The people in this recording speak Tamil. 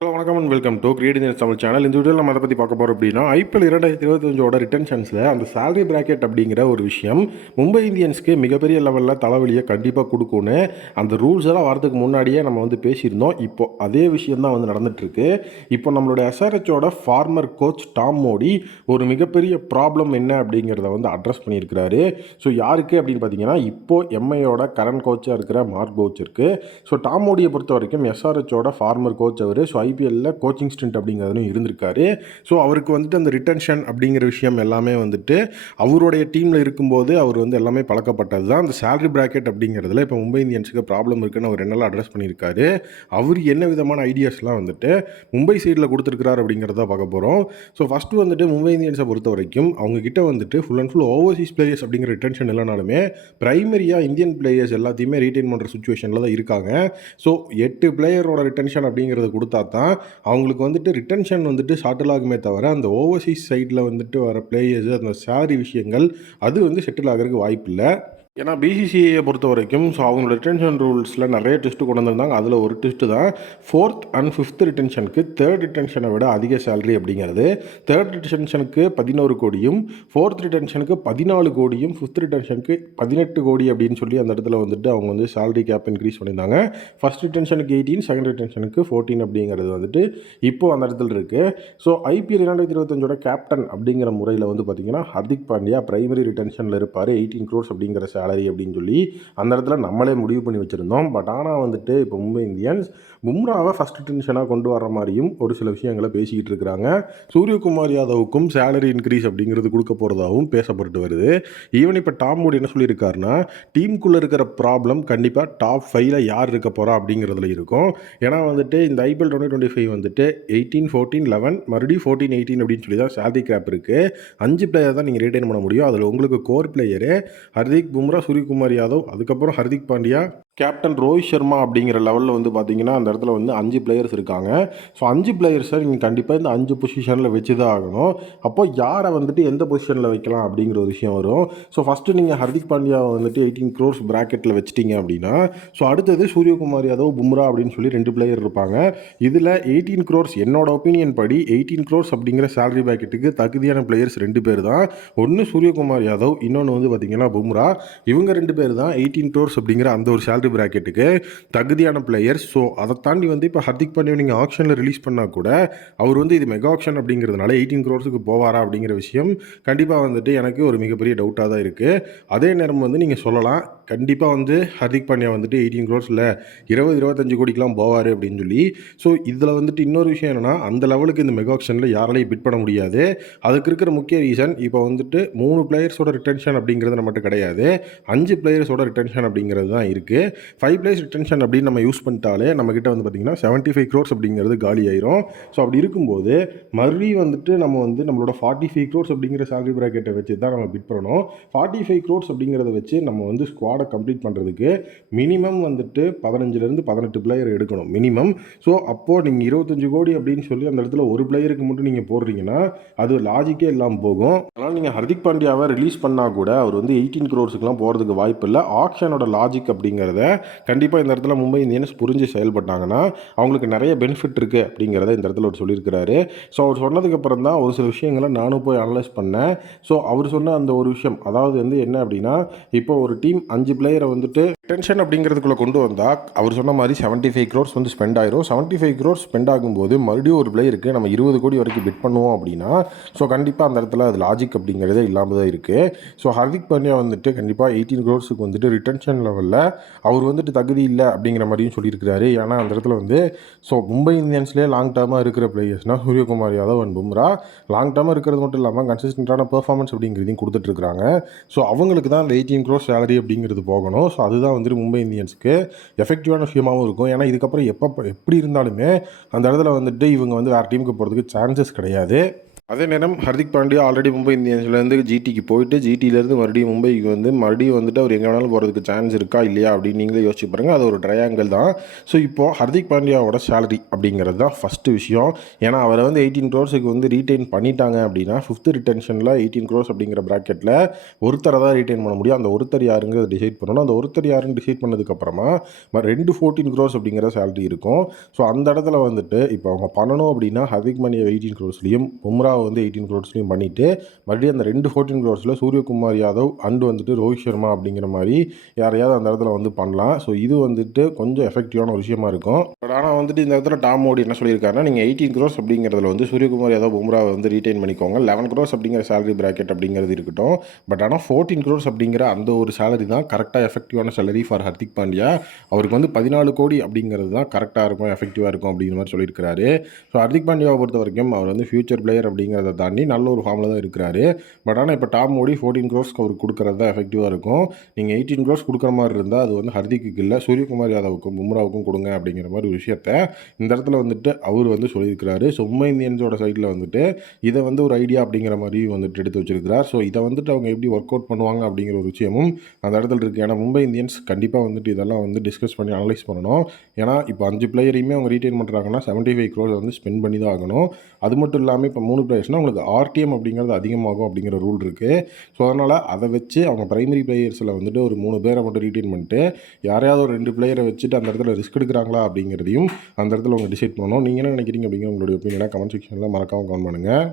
ஹலோ வணக்கம் and welcome to create Indian Tamil channel. இந்த வீடியோவில் நம்ம அதை பற்றி பார்க்க போகிறோம் அப்படின்னா ஐபிஎல் 2025 ரிட்டன்ஷன்ஸில் அந்த salary bracket அப்படிங்கிற ஒரு விஷயம் மும்பை இந்தியன்ஸ்க்கு மிகப்பெரிய லெவலில் தலைவலியை கண்டிப்பாக கொடுக்கும்னு அந்த ரூல்ஸ் எல்லாம் வரதுக்கு முன்னாடியே நம்ம வந்து பேசியிருந்தோம். இப்போ அதே விஷயம் தான் வந்து நடந்துட்டுருக்கு. இப்போ நம்மளுடைய எஸ்ஆர்ஹெச்சோட ஃபார்மர் கோச் டாம் மோடி ஒரு மிகப்பெரிய ப்ராப்ளம் என்ன அப்படிங்கிறத வந்து அட்ரஸ் பண்ணியிருக்கிறாரு. ஸோ யாருக்கு அப்படின்னு பார்த்தீங்கன்னா இப்போது எம்ஐயோட கரண்ட் கோச்சாக இருக்கிற மார்க் கோச்சிற்கு. ஸோ டாம் மோடியை பொறுத்த வரைக்கும் எஸ்ஆர்ஹெச்சோட ஃபார்மர் கோச் அவர். ஸோ ஐபிஎல்லில் கோச்சிங் ஸ்டிண்ட் அப்படிங்கிறதும் இருந்திருக்காரு. ஸோ அவருக்கு வந்துட்டு அந்த ரிட்டன்ஷன் அப்படிங்கிற விஷயம் எல்லாமே வந்துட்டு அவருடைய டீமில் இருக்கும்போது அவர் வந்து எல்லாமே பழக்கப்பட்டது தான். அந்த salary bracket அப்படிங்கிறதுல இப்போ மும்பை இந்தியன்ஸுக்கு ப்ராப்ளம் இருக்குன்னு அவர் என்னெல்லாம் அட்ரஸ் பண்ணியிருக்காரு, அவர் என்ன விதமான ஐடியாஸ்லாம் வந்துட்டு மும்பை சைடில் கொடுத்துருக்கிறார் அப்படிங்கிறத பார்க்க போகிறோம். ஸோ ஃபஸ்ட்டு வந்துட்டு மும்பை இந்தியன்ஸை பொறுத்த வரைக்கும் அவங்கக்கிட்ட வந்துட்டு full and full Overseas players அப்படிங்கிற ரிட்டன்ஷன் இல்லைனாலுமே ப்ரைமரியாக இந்தியன் பிளேயர்ஸ் எல்லாத்தையுமே ரீட்டைன் பண்ணுற சுச்சுவேஷனில் தான் இருக்காங்க. ஸோ 8 பிளேயரோட ரிட்டன்ஷன் அப்படிங்கிறத கொடுத்தா தான் அவங்களுக்கு வந்துட்டு ரிட்டன்ஷன் வந்துட்டு ஷாட்டில் ஆகுமே தவிர அந்த ஓவர்சீஸ் சைடில் வந்துட்டு வர பிளேயர்ஸ் அந்த சேலரி விஷயங்கள் அது வந்து செட்டில் ஆகிறதுக்கு வாய்ப்பு இல்லை. ஏன்னா பிசிசிஐயை பொறுத்த வரைக்கும் ஸோ அவங்களோட ரிட்டன்ஷன் ரூல்ஸில் நிறைய டெஸ்ட்டு கொண்டு வந்திருந்தாங்க. அதில் ஒரு டெஸ்ட்டு தான் 4th and 5th ரிட்டன்ஷனுக்கு 3rd ரிட்டன்ஷனை விட அதிக சேலரி அப்படிங்கிறது. 3rd ரிட்டன்ஷனுக்கு 11 கோடியும் 4th ரிட்டன்ஷனுக்கு 14 கோடியும் 5th ரிட்டன்ஷனுக்கு 18 கோடி அப்படின்னு சொல்லி அந்த இடத்துல வந்துட்டு அவங்க வந்து சேலரி கேப் இன்க்ரீஸ் பண்ணியிருந்தாங்க. ஃபஸ்ட் ரிட்டன்ஷனுக்கு 18, செகண்ட் ரிட்டன்ஷனுக்கு 14 அப்படிங்கிறது வந்துட்டு இப்போது அந்த இடத்துல இருக்குது. ஸோ ஐபிஎல் 2025 கேப்டன் அப்படிங்கிற முறையில் வந்து பார்த்திங்கன்னா ஹர்திக் பாண்டியா பிரைமரி ரிட்டன்ஷனில் இருப்பார். 18 crores அப்படிங்கிற சேலரி அப்படின்னு சொல்லி அந்த இடத்துல நம்மளே முடிவு பண்ணி வச்சுருந்தோம். பட் ஆனால் வந்துட்டு இப்போ மும்பை இந்தியன்ஸ் பும்ராவை ஃபஸ்ட் டென்ஷனாக கொண்டு வர மாதிரியும் ஒரு சில விஷயங்களை பேசிக்கிட்டு இருக்கிறாங்க. சூரியகுமார் யாதவுக்கும் சேலரி இன்க்ரீஸ் அப்படிங்கிறது கொடுக்க போகிறதாகவும் பேசப்பட்டு வருது. ஈவன் இப்போ டாம் மோடி என்ன சொல்லியிருக்காருன்னா டீமுக்குள்ளே இருக்கிற ப்ராப்ளம் கண்டிப்பாக டாப் 5ல் யார் இருக்க போகிறா அப்படிங்கிறதுல இருக்கும். ஏன்னா வந்துட்டு இந்த ஐபிஎல் 2025 வந்துட்டு 18, 14, 11 மறுபடியும் 14, 18 அப்படின்னு சொல்லி தான் சேலரி கேப் இருக்குது. 5 பிளேயர் தான் நீங்கள் ரிட்டைன் பண்ண முடியும். அதில் உங்களுக்கு கோர் பிளேயரு ஹர்திக், பும்ரா, சூரியகுமார் யாதவ், அதுக்கப்புறம் ஹர்திக் பாண்டியா, கேப்டன் ரோஹித் சர்மா அப்படிங்கிற லெவலில் வந்து பார்த்தீங்கன்னா அந்த இடத்துல வந்து 5 பிளேயர்ஸ் இருக்காங்க. ஸோ 5 பிளேயர்ஸை நீங்கள் கண்டிப்பாக இந்த 5 பொசிஷனில் வச்சு தான் ஆகணும். அப்போ யாரை வந்துட்டு எந்த பொசிஷனில் வைக்கலாம் அப்படிங்கிற ஒரு விஷயம் வரும். ஸோ ஃபஸ்ட்டு நீங்கள் ஹர்திக் பாண்டியாவை வந்துட்டு 18 crores ப்ராக்கெட்டில் வச்சிட்டிங்க அப்படின்னா ஸோ அடுத்தது சூரியகுமார் யாதவ், பும்ரா அப்படின்னு சொல்லி 2 பிளேயர் இருப்பாங்க. இதில் 18 crores என்னோட ஒப்பீனியன் படி 18 crores அப்படிங்கிற சேலரி பேக்கெட்டுக்கு தகுதியான பிளேயர்ஸ் 2 பேர் தான். ஒன்று சூரியகுமார் யாதவ், இன்னொன்று வந்து பார்த்திங்கன்னா பும்ரா. இவங்க 2 பேர் தான் 18 crores அப்படிங்கிற அந்த ஒரு சேலரி பிராக்கெட்டுக்கு தகுதியான பிளேயர்ஸ். ஸோ அதை தாண்டி வந்து இப்போ ஹர்திக் பாண்டியா நீங்கள் ஆக்ஷனில் ரிலீஸ் பண்ணால் கூட அவர் வந்து இது மெகா ஆக்ஷன் அப்படிங்கிறதுனால 18 crores போவாரா அப்படிங்கிற விஷயம் கண்டிப்பாக வந்துட்டு எனக்கு ஒரு மிகப்பெரிய டவுட்டாக தான் இருக்குது. அதே நேரம் வந்து நீங்கள் சொல்லலாம் கண்டிப்பாக வந்து ஹர்திக் பாண்டியா வந்துட்டு 18 crores 20-25 கோடிக்கெலாம் போவார் அப்படின்னு சொல்லி. ஸோ இதில் வந்துட்டு இன்னொரு விஷயம் என்னென்னா அந்த லெவலுக்கு இந்த மெகா ஆக்ஷனில் யாராலையும் பிட் பண்ண முடியாது. அதுக்கு இருக்கிற முக்கிய ரீசன் இப்போ வந்துட்டு 3 பிளேயர்ஸோட ரிட்டன்ஷன் அப்படிங்கிறது நம்மகிட்ட கிடையாது. 5 பிளேயர்ஸோட ரிட்டன்ஷன் அப்படிங்கிறது தான் இருக்குது. 5 பிளேயர்ஸ் ரிட்டன்ஷன் அப்படின்னு நம்ம யூஸ் பண்ணிட்டாலே நம்மக்கிட்ட வந்து பார்த்திங்கன்னா 75 crores அப்படிங்கிறது காலி ஆயிரும். ஸோ அப்படி இருக்கும்போது மறுபடியும் வந்துட்டு நம்ம வந்து நம்மளோட 45 crores அப்படிங்கிற சேலரி பிராக்கெட்டை வச்சு தான் நம்ம பிட் பண்ணணும். 45 crores அப்படிங்கிறத வச்சு நம்ம வந்து ஸ்குவாடை கம்ப்ளீட் பண்ணுறதுக்கு மினிமம் வந்துட்டு 15 to 18 பிளேயர் எடுக்கணும் மினிமம். ஸோ அப்போது நீங்கள் 25 கோடி அப்படின்னு சொல்லி அந்த இடத்துல ஒரு பிளேயருக்கு மட்டும் நீங்கள் போடுறீங்கன்னா அது லாஜிக்கே இல்லாமல் போகும். அதனால் நீங்கள் ஹர்திக் பாண்டியாவை ரிலீஸ் பண்ணால் கூட அவர் வந்து 18 crores போகிறதுக்கு வாய்ப்பு இல்லை. ஆக்ஷனோட லாஜிக் அப்படிங்கிறத கண்டிப்பாக இந்த இடத்துல மும்பை இந்தியன்ஸ் புரிஞ்சு செயல்பட்டாங்கன்னா அவங்களுக்கு நிறைய பெனிஃபிட் இருக்குது அப்படிங்கிறத இந்த இடத்துல அவர் சொல்லியிருக்கிறாரு. ஸோ அவர் சொன்னதுக்கப்புறம் தான் ஒரு சில விஷயங்களை நானும் போய் அனலைஸ் பண்ணேன். ஸோ அவர் சொன்ன அந்த ஒரு விஷயம் அதாவது வந்து என்ன அப்படின்னா இப்போ ஒரு டீம் 5 பிளேயரை வந்துட்டு டென்ஷன் அப்படிங்கிறதுக்குள்ளே கொண்டு வந்தால் அவர் சொன்ன மாதிரி 75 crores வந்து ஸ்பெண்ட் ஆயிரும். 75 crores ஸ்பெண்ட் ஆகும்போது மறுபடியும் ஒரு பிளேயருக்கு நம்ம 20 கோடி வரைக்கும் பிட் பண்ணுவோம் அப்படின்னா ஸோ கண்டிப்பாக அந்த இடத்துல அது லாஜிக் அப்படிங்கிறதே இல்லாமல் தான் இருக்குது. ஸோ ஹர்திக் பாண்டியா வந்துட்டு கண்டிப்பாக 18 crores வந்துட்டு ரிட்டன்ஷன் லெவலில் அவர் வந்துட்டு தகுதி இல்லை அப்படிங்கிற மாதிரியும் சொல்லியிருக்கிறாரு. ஏன்னா அந்த இடத்துல வந்து ஸோ மும்பை இந்தியன்ஸ்லேயே லாங் டேர்மாக இருக்கிற பிளேயர்ஸ்னால் சூரியகுமார் யாதவ் அண்ட் பும்ரா லாங் டேர்மாக இருக்கிறது மட்டும் இல்லாமல் கன்சிஸ்டண்ட்டான பெர்ஃபார்மன்ஸ் அப்படிங்கிறதையும் கொடுத்துட்ருக்காங்க. ஸோ அவங்களுக்கு தான் அந்த 18 crores சேலரி அப்படிங்கிறது போகணும். ஸோ அதுதான் வந்துட்டு மும்பை இந்தியன்ஸுக்கு எஃபெக்டிவான விஷயமாகவும் இருக்கும். ஏன்னா இதுக்கப்புறம் எப்படி இருந்தாலுமே அந்த இடத்துல வந்துட்டு இவங்க வந்து வேறு டீமுக்கு போகிறதுக்கு சான்சஸ் கிடையாது. அதே நேரம் ஹர்திக் பாண்டியா ஆல்ரெடி மும்பை இந்தியன்ஸ்லேருந்து ஜிடிக்கு போயிட்டு ஜிடியிலேருந்து மறுபடியும் மும்பைக்கு மறுபடியும் வந்துட்டு அவர் எங்கே வேணாலும் போகிறதுக்கு சான்ஸ் இருக்கா இல்லையா அப்படின்னு நீங்களே யோசிச்சு பாருங்க. அது ஒரு ட்ரையாங்கிள் தான். ஸோ இப்போது ஹர்திக் பாண்டியாவோட சேலரி அப்படிங்கிறது தான் ஃபஸ்ட்டு விஷயம். ஏன்னா அவரை 18 crores ரீட்டைன் பண்ணிட்டாங்க அப்படின்னா 5th ரிட்டென்ஷனில் 18 crores அப்படிங்கிற ப்ராக்கெட்டில் ஒருத்தரை தான் ரீட்டைன் பண்ண முடியும். அந்த ஒருத்தர் யாருங்கிறத டிசைட் பண்ணணும். அந்த ஒருத்தர் யாருன்னு டிசைட் பண்ணதுக்கப்புறமா 14 crores அப்படிங்கிற சேலரி இருக்கும். ஸோ அந்த இடத்துல வந்துட்டு இப்போ அவங்க பண்ணணும் அப்படின்னா ஹர்திக் பாண்டியா 18 crores பும்ரா 18 crores பண்ணிவிட்டு மறுபடியும் அந்த 14 crores சூரியகுமார் யாதவ் அண்ட் வந்துட்டு ரோஹித் சர்மா அப்படிங்கிற மாதிரி யாரையாவது அந்த இடத்துல பண்ணலாம். ஸோ இது வந்துட்டு கொஞ்சம் எஃபெக்டிவான ஒரு விஷயமா இருக்கும். பட் ஆனால் வந்துட்டு இந்த இடத்துல டாம் மோடி என்ன சொல்லியிருக்காருன்னா, நீங்கள் 18 crores அப்படிங்கிறதுல சூரியகுமார் யாதவ் பும்ராவை ரீட்டைன் பண்ணிக்கோங்க. 11 crores அப்படிங்கிற சேலரி பிராக்கெட் அப்படிங்கிறது இருக்கட்டும். பட் ஆனால் 14 crores அப்படிங்கிற அந்த ஒரு சேலரி தான் கரெக்டாக எஃபெக்டிவான சேலரி ஃபார் ஹர்திக் பாண்டியா. அவருக்கு 14 கோடி அப்படிங்கிறது தான் கரெக்டாக இருக்கும், எஃபெக்டிவாக இருக்கும் அப்படிங்கிற மாதிரி சொல்லியிருக்காரு. ஸோ ஹர்திக் பாண்டியாவை பொறுத்த வரைக்கும் அவர் ஃபியூச்சர் பிளேயர் அப்படிங்கிறத தாண்டி நல்ல ஒரு ஃபார்மில் தான் இருக்கிறாரு. பட் ஆனால் இப்போ டாம் மோடி 14 crores அவருக்கு கொடுக்குறது தான் எஃபெக்டிவாக இருக்கும். நீங்கள் 18 crores கொடுக்குற மாதிரி இருந்தால் அது ஹர்திக்கு இல்லை, சூரியகுமார் யாதவுக்கும் பும்ராவுக்கும் கொடுங்க அப்படிங்கிற மாதிரி ஒரு விஷயத்த இந்த இடத்துல அவர் சொல்லியிருக்கிறாரு. ஸோ மும்பை இந்தியன்ஸோட சைடில் இதை ஒரு ஐடியா அப்படிங்கிற மாதிரி எடுத்து வச்சிருக்கிறார். ஸோ இதை அவங்க எப்படி ஒர்க் அவுட் பண்ணுவாங்க அப்படிங்கிற ஒரு விஷயமும் அந்த இடத்துல இருக்குது. ஏன்னா மும்பை இந்தியன்ஸ் கண்டிப்பாக இதெல்லாம் டிஸ்கஸ் பண்ணி அனலைஸ் பண்ணணும். ஏன்னா இப்போ 5 பிளேயரையுமே அவங்க ரீட்டைன் பண்ணுறாங்கன்னா 75 crores ஸ்பெண்ட் பண்ணி தான் ஆகணும். அது மட்டும் இல்லாமல் இப்போ 3 பிளேயர்ஸ்னால் உங்களுக்கு ஆர்டிஎம் அப்படிங்கிறது அதிகமாகும் அப்படிங்கிற ரூல் இருக்குது. ஸோ அதனால் அதை வச்சு அவங்க பிரைமரி பிளேயர்ஸில் ஒரு 3 பேரை மட்டும் ரீட்டைன் பண்ணிட்டு யாரையாவது ஒரு 2 பிளேயரை வச்சுட்டு அந்த இடத்துல ரிஸ்க் எடுக்கிறாங்களா அப்படிங்கிறதையும் அந்த இடத்துல டிசைட் பண்ணணும். நீங்கள் என்ன நினைக்கிறீங்க அப்படிங்கிற உங்களுடைய ஒப்பீனியனை கமெண்ட் செக்ஷனில் மறக்காமல் கமெண்ட் பண்ணுங்கள்.